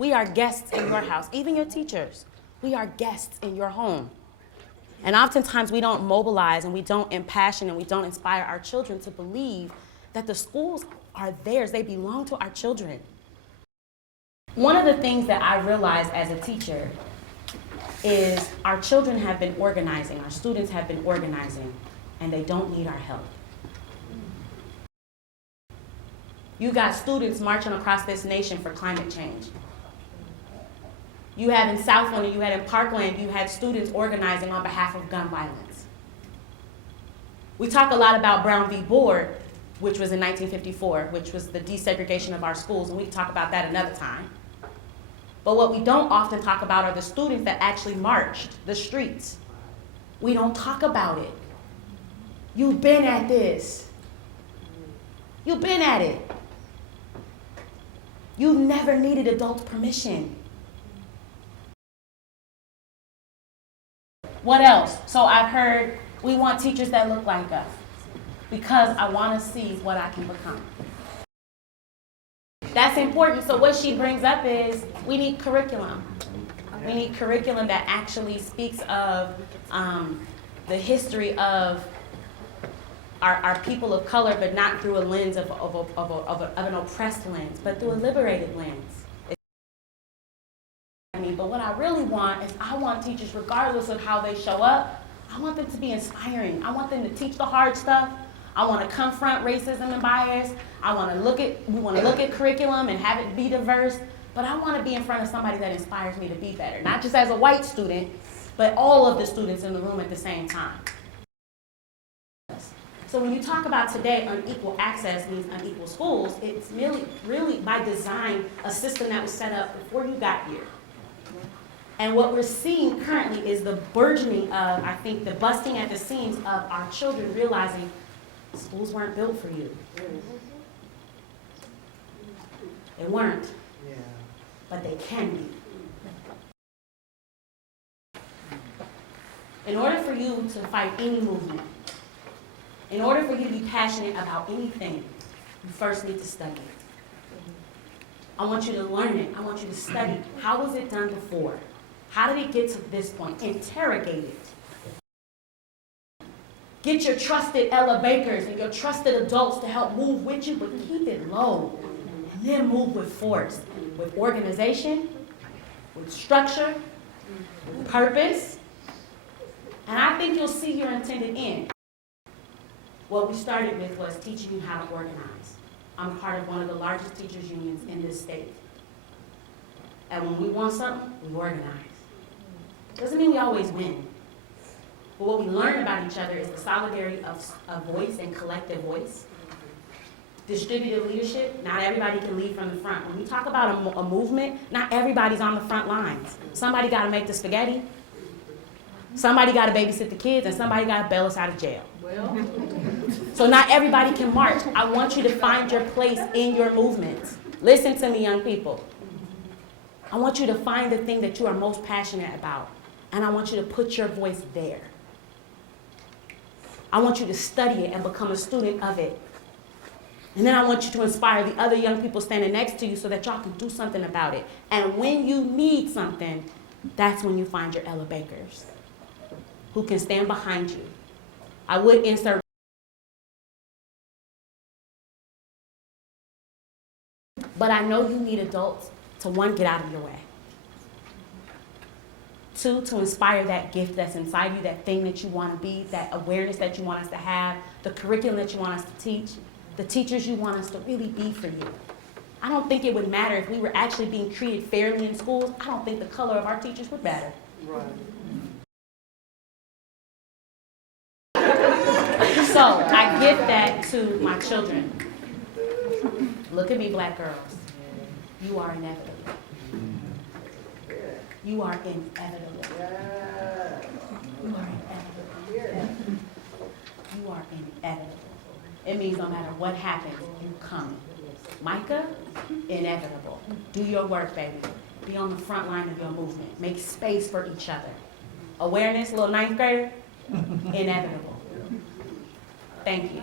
We are guests in your house, even your teachers. We are guests in your home. And oftentimes we don't mobilize and we don't impassion and we don't inspire our children to believe that the schools are theirs. They belong to our children. One of the things that I realized as a teacher is our children have been organizing, our students have been organizing, and they don't need our help. You got students marching across this nation for climate change. You had in Southland and you had in Parkland, you had students organizing on behalf of gun violence. We talk a lot about Brown v. Board, which was in 1954, which was the desegregation of our schools, and we can talk about that another time. But what we don't often talk about are the students that actually marched the streets. We don't talk about it. You've been at this. You've been at it. You've never needed adult permission. What else? So I've heard we want teachers that look like us because I want to see what I can become. That's important. So what she brings up is we need curriculum. We need curriculum that actually speaks of the history of our people of color, but not through a lens of an oppressed lens, but through a liberated lens. But what I really want is I want teachers, regardless of how they show up, I want them to be inspiring. I want them to teach the hard stuff. I want to confront racism and bias. We want to look at curriculum and have it be diverse, but I want to be in front of somebody that inspires me to be better, not just as a white student, but all of the students in the room at the same time. So when you talk about today unequal access means unequal schools, it's really by design a system that was set up before you got here. And what we're seeing currently is the burgeoning of, I think, the busting at the seams of our children realizing schools weren't built for you. They weren't, but they can be. In order for you to fight any movement, in order for you to be passionate about anything, you first need to study it. I want you to learn it. I want you to study. How was it done before? How did it get to this point? Interrogate it. Get your trusted Ella Bakers and your trusted adults to help move with you, but keep it low. And then move with force, with organization, with structure, with purpose. And I think you'll see your intended end. What we started with was teaching you how to organize. I'm part of one of the largest teachers unions in this state. And when we want something, we organize. Doesn't mean we always win. But what we learn about each other is the solidarity of voice and collective voice. Distributed leadership, not everybody can lead from the front. When we talk about a movement, not everybody's on the front lines. Somebody got to make the spaghetti. Somebody got to babysit the kids, and somebody got to bail us out of jail. So not everybody can march. I want you to find your place in your movement. Listen to me, young people. I want you to find the thing that you are most passionate about, and I want you to put your voice there. I want you to study it and become a student of it. And then I want you to inspire the other young people standing next to you so that y'all can do something about it. And when you need something, that's when you find your Ella Bakers who can stand behind you. I would insert, but I know you need adults to, one, get out of your way. Two, to inspire that gift that's inside you, that thing that you want to be, that awareness that you want us to have, the curriculum that you want us to teach, the teachers you want us to really be for you. I don't think it would matter if we were actually being treated fairly in schools. I don't think the color of our teachers would matter. Right. So I give that to my children. Look at me, black girls. You are inevitable. You are inevitable. You are inevitable. You are inevitable. It means no matter what happens, you come. Micah, inevitable. Do your work, baby. Be on the front line of your movement. Make space for each other. Awareness, little ninth grader, inevitable. Thank you.